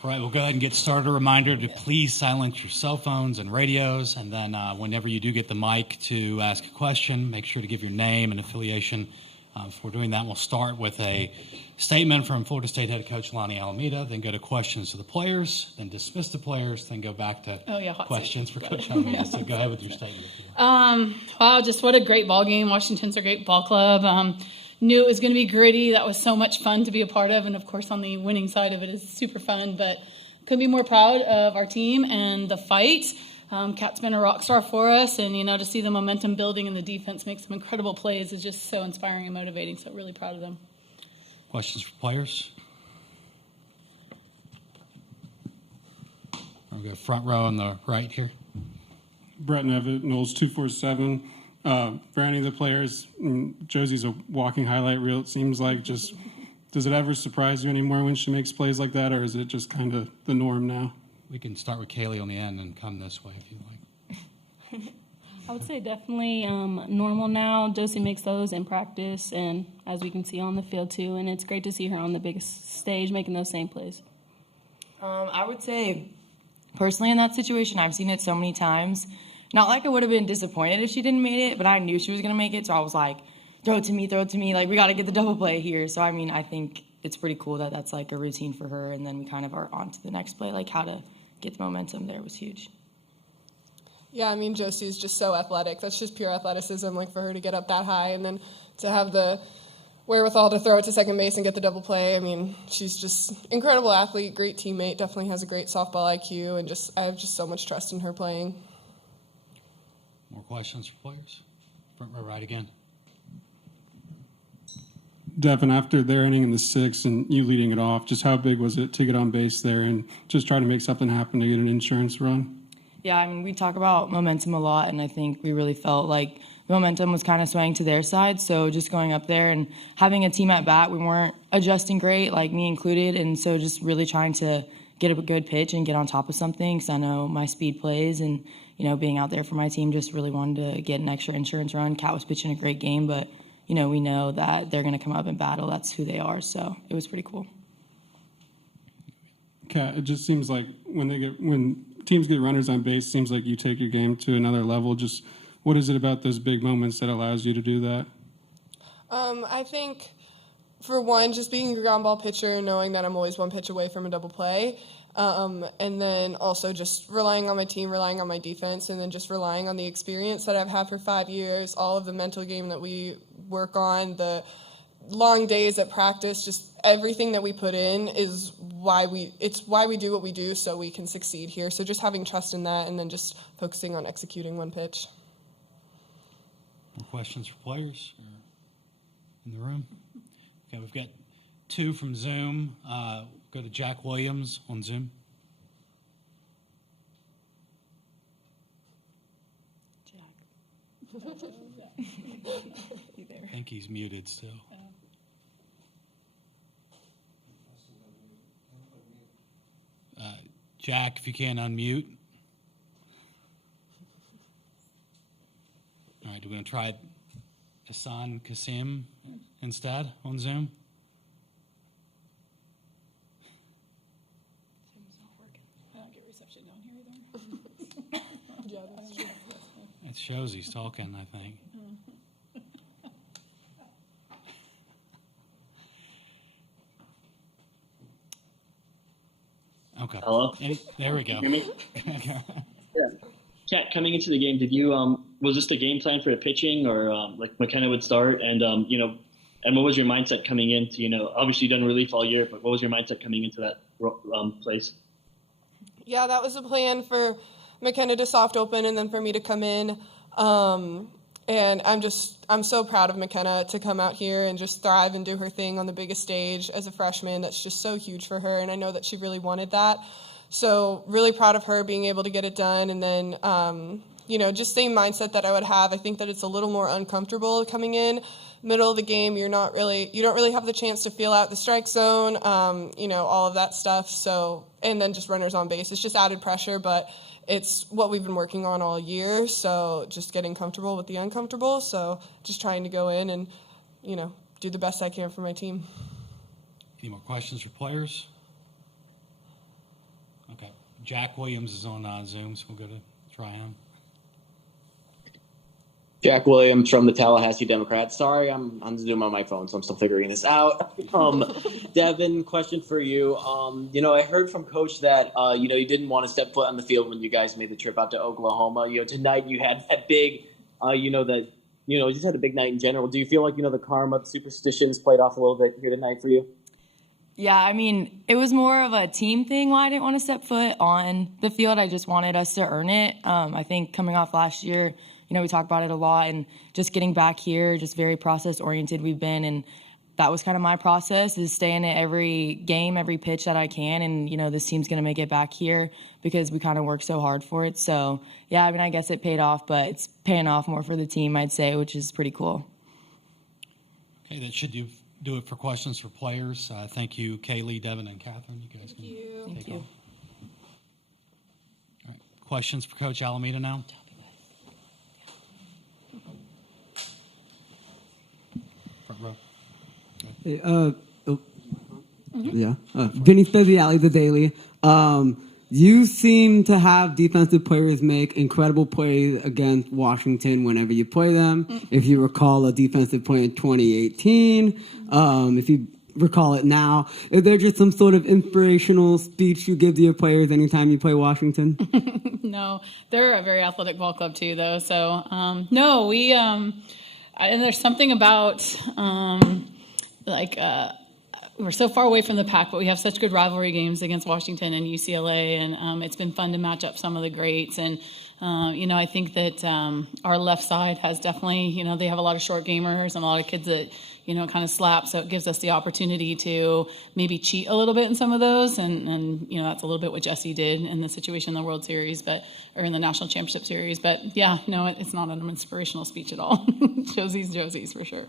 All right, we'll go ahead and get started. A reminder to please silence your cell phones and radios, and then whenever you do get the mic to ask a question, make sure to give your name and affiliation. If we're doing that, we'll start with a statement from Florida State head coach Lonni Alameda, then go to questions to the players, then dismiss the players, then go back to questions for Coach Alameda. So go ahead with your statement. Wow, just what a great ball game. Washington's a great ball club. Knew it was going to be gritty. That was so much fun to be a part of, and of course on the winning side of it is super fun, but couldn't be more proud of our team and the fight. Kat's been a rock star for us, and to see the momentum building and the defense make some incredible plays is just so inspiring and motivating, so really proud of them. Questions for players? I'll go front row on the right here. Brett Nevitt, Knowles 247. For any of the players, Josie's a walking highlight reel, it seems like. Just does it ever surprise you anymore when she makes plays like that, or is it just kind of the norm now? We can start with Kalei on the end and come this way if you like. I would say definitely normal now. Josie makes those in practice, and as we can see on the field too, and it's great to see her on the biggest stage making those same plays. I would say, personally in that situation, I've seen it so many times. Not like I would have been disappointed if she didn't make it, but I knew she was going to make it, so I was like, throw it to me, like we got to get the double play here. So, I think it's pretty cool that that's like a routine for her, and then we kind of are on to the next play, like how to get the momentum there was huge. Yeah, Josie's just so athletic. That's just pure athleticism, like for her to get up that high and then to have the wherewithal to throw it to second base and get the double play. She's just incredible athlete, great teammate, definitely has a great softball IQ, and I have just so much trust in her playing. More questions for players? Front row right again. Devyn, after their inning in the sixth and you leading it off, just how big was it to get on base there and just try to make something happen to get an insurance run? Yeah, we talk about momentum a lot, and I think we really felt like the momentum was kind of swaying to their side. So just going up there and having a team at bat, we weren't adjusting great, like me included, and so just really trying to get a good pitch and get on top of something, because I know my speed plays, and being out there for my team, just really wanted to get an extra insurance run. Kat was pitching a great game, but we know that they're going to come up and battle. That's who they are, so it was pretty cool. Kat, it just seems like when teams get runners on base, it seems like you take your game to another level. Just what is it about those big moments that allows you to do that? I think, for one, just being a ground ball pitcher and knowing that I'm always one pitch away from a double play. And then also just relying on my team, relying on my defense, and then just relying on the experience that I've had for 5 years, all of the mental game that we work on, the long days at practice, just everything that we put in is why we do what we do, so we can succeed here. So just having trust in that, and then just focusing on executing one pitch. More questions for players in the room? Okay, we've got two from Zoom. Go to Jack Williams on Zoom. Jack. I think he's muted still. Jack, if you can unmute. All right, do we want to try Hassan Kasim instead on Zoom? It shows he's talking, I think. Okay. Hello? There we go. Hear me? Yeah. Kat, coming into the game, did you was this the game plan for the pitching, or like McKenna would start, and and what was your mindset coming into obviously you've done relief all year, but what was your mindset coming into that place? Yeah, that was the plan for McKenna to soft open and then for me to come in. And I'm so proud of McKenna to come out here and just thrive and do her thing on the biggest stage as a freshman. That's just so huge for her, and I know that she really wanted that. So really proud of her being able to get it done. And then, just same mindset that I would have. I think that it's a little more uncomfortable coming in. Middle of the game, you don't really have the chance to feel out the strike zone, all of that stuff. So, and then just runners on base. It's just added pressure, but it's what we've been working on all year. So just getting comfortable with the uncomfortable. So just trying to go in and, do the best I can for my team. Any more questions for players? Jack Williams is on Zoom, so we'll go to try him. Jack Williams from the Tallahassee Democrats. Sorry, I'm on Zoom on my phone, so I'm still figuring this out. Devyn, question for you. I heard from Coach that, you didn't want to step foot on the field when you guys made the trip out to Oklahoma. Tonight you had that big, you just had a big night in general. Do you feel like, the karma, the superstitions played off a little bit here tonight for you? Yeah, I mean, it was more of a team thing why I didn't want to step foot on the field. I just wanted us to earn it. I think coming off last year, we talk about it a lot, and just getting back here, just very process-oriented we've been, and that was kind of my process, is stay in it every game, every pitch that I can, and, this team's going to make it back here because we kind of work so hard for it. So, yeah, I mean, I guess it paid off, but it's paying off more for the team, I'd say, which is pretty cool. Okay, that should do it for questions for players. Thank you, Kalei, Devyn, and Kathryn. You guys can Thank you. All right, questions for Coach Alameda now? Front row. Vinny Speziali, The Daily. You seem to have defensive players make incredible plays against Washington whenever you play them. If you recall a defensive play in 2018, if you recall it now, is there just some sort of inspirational speech you give to your players anytime you play Washington? No, they're a very athletic ball club too, though. So, no, we and there's something about we're so far away from the pack, but we have such good rivalry games against Washington and UCLA, and it's been fun to match up some of the greats. And I think that our left side has definitely, they have a lot of short gamers and a lot of kids that kind of slap, so it gives us the opportunity to maybe cheat a little bit in some of those, and that's a little bit what Jesse did in the situation in the World Series, or in the National Championship Series. But yeah, no, it's not an inspirational speech at all. Josie's for sure.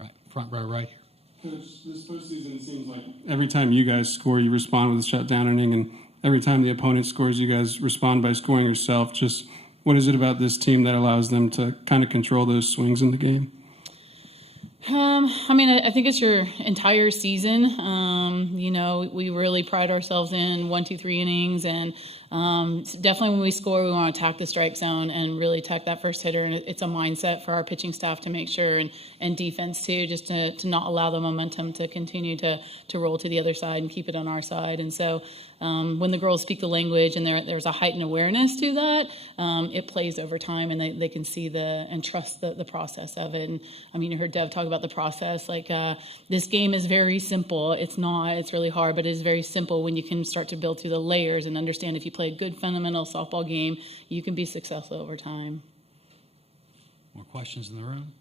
Right, front row right here. Coach, this postseason, it seems like every time you guys score, you respond with a shutdown inning, and every time the opponent scores, you guys respond by scoring yourself. Just what is it about this team that allows them to kind of control those swings in the game? I think it's your entire season. We really pride ourselves in 1, 2, 3 innings, and definitely when we score, we want to attack the strike zone and really attack that first hitter. And it's a mindset for our pitching staff to make sure, and defense too, just to not allow the momentum to continue to roll to the other side and keep it on our side. And so when the girls speak the language and there's a heightened awareness to that, it plays over time, and they can see and trust the process of it. And you heard Dev talk about the process. This game is very simple. It's really hard, but it is very simple when you can start to build through the layers and understand if you play a good fundamental softball game, you can be successful over time. More questions in the room?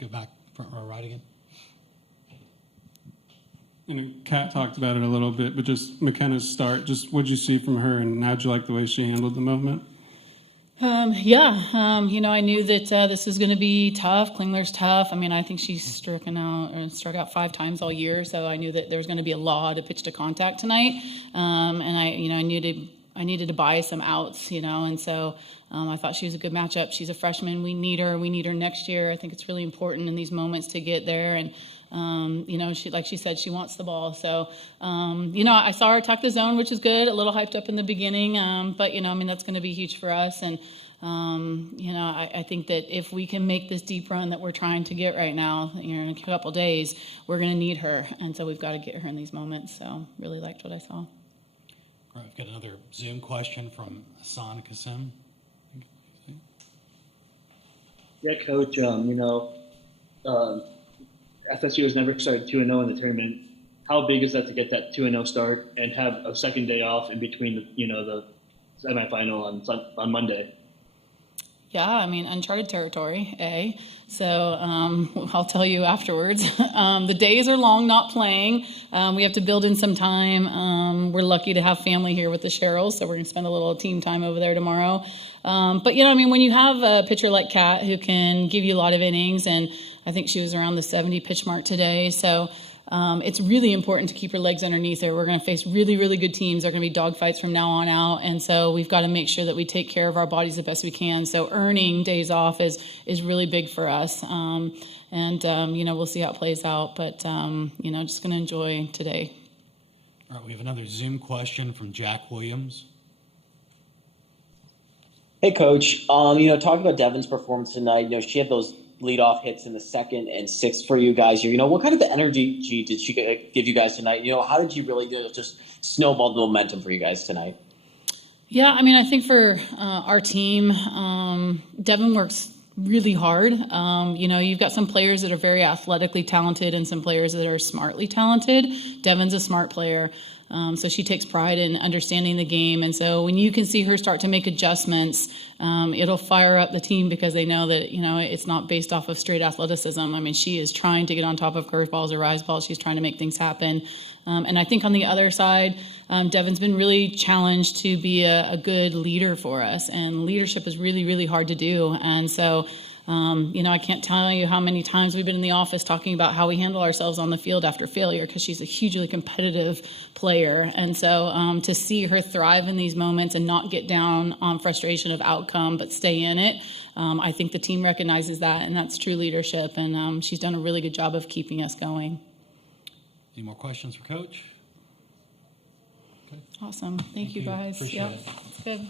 Go back, front row right again. And Kat talked about it a little bit, but just McKenna's start, just what did you see from her, and how'd you like the way she handled the moment? I knew that this was going to be tough. Klingler's tough. I think she's struck out 5 times all year, so I knew that there was going to be a lot of pitch to contact tonight. And I needed to buy some outs, and so I thought she was a good matchup. She's a freshman. We need her. We need her next year. I think it's really important in these moments to get there. And she, like she said, she wants the ball. So, I saw her attack the zone, which is good. A little hyped up in the beginning, but that's going to be huge for us. And I think that if we can make this deep run that we're trying to get right now, in a couple days, we're going to need her, and so we've got to get her in these moments. So, really liked what I saw. All right, we've got another Zoom question from Hassan Kasim. Yeah, Coach. FSU has never started 2-0 in the tournament. How big is that to get that 2-0 start and have a second day off in between the semifinal on Monday? Yeah, uncharted territory, A. So I'll tell you afterwards. The days are long not playing. We have to build in some time. We're lucky to have family here with the Sherrills, so we're going to spend a little team time over there tomorrow. But, when you have a pitcher like Kat who can give you a lot of innings, and I think she was around the 70 pitch mark today, so it's really important to keep her legs underneath her. We're going to face really, really good teams. They're going to be dogfights from now on out, and so we've got to make sure that we take care of our bodies the best we can. So earning days off is really big for us, and we'll see how it plays out. But just going to enjoy today. All right, we have another Zoom question from Jack Williams. Hey, Coach. Talking about Devyn's performance tonight, she had those leadoff hits in the second and sixth for you guys. What kind of energy did she give you guys tonight? How did you really just snowball the momentum for you guys tonight? Yeah, I mean, I think for our team, Devyn works really hard. You've got some players that are very athletically talented and some players that are smartly talented. Devyn's a smart player. So she takes pride in understanding the game. And so when you can see her start to make adjustments, it'll fire up the team because they know that, it's not based off of straight athleticism. I mean, she is trying to get on top of curveballs or rise balls. She's trying to make things happen. And I think on the other side, Devyn's been really challenged to be a good leader for us. And leadership is really, really hard to do. And so I can't tell you how many times we've been in the office talking about how we handle ourselves on the field after failure because she's a hugely competitive player. And so to see her thrive in these moments and not get down on frustration of outcome but stay in it, I think the team recognizes that, and that's true leadership. And she's done a really good job of keeping us going. Any more questions for Coach? Awesome. Thank you, guys. Appreciate it. It's good.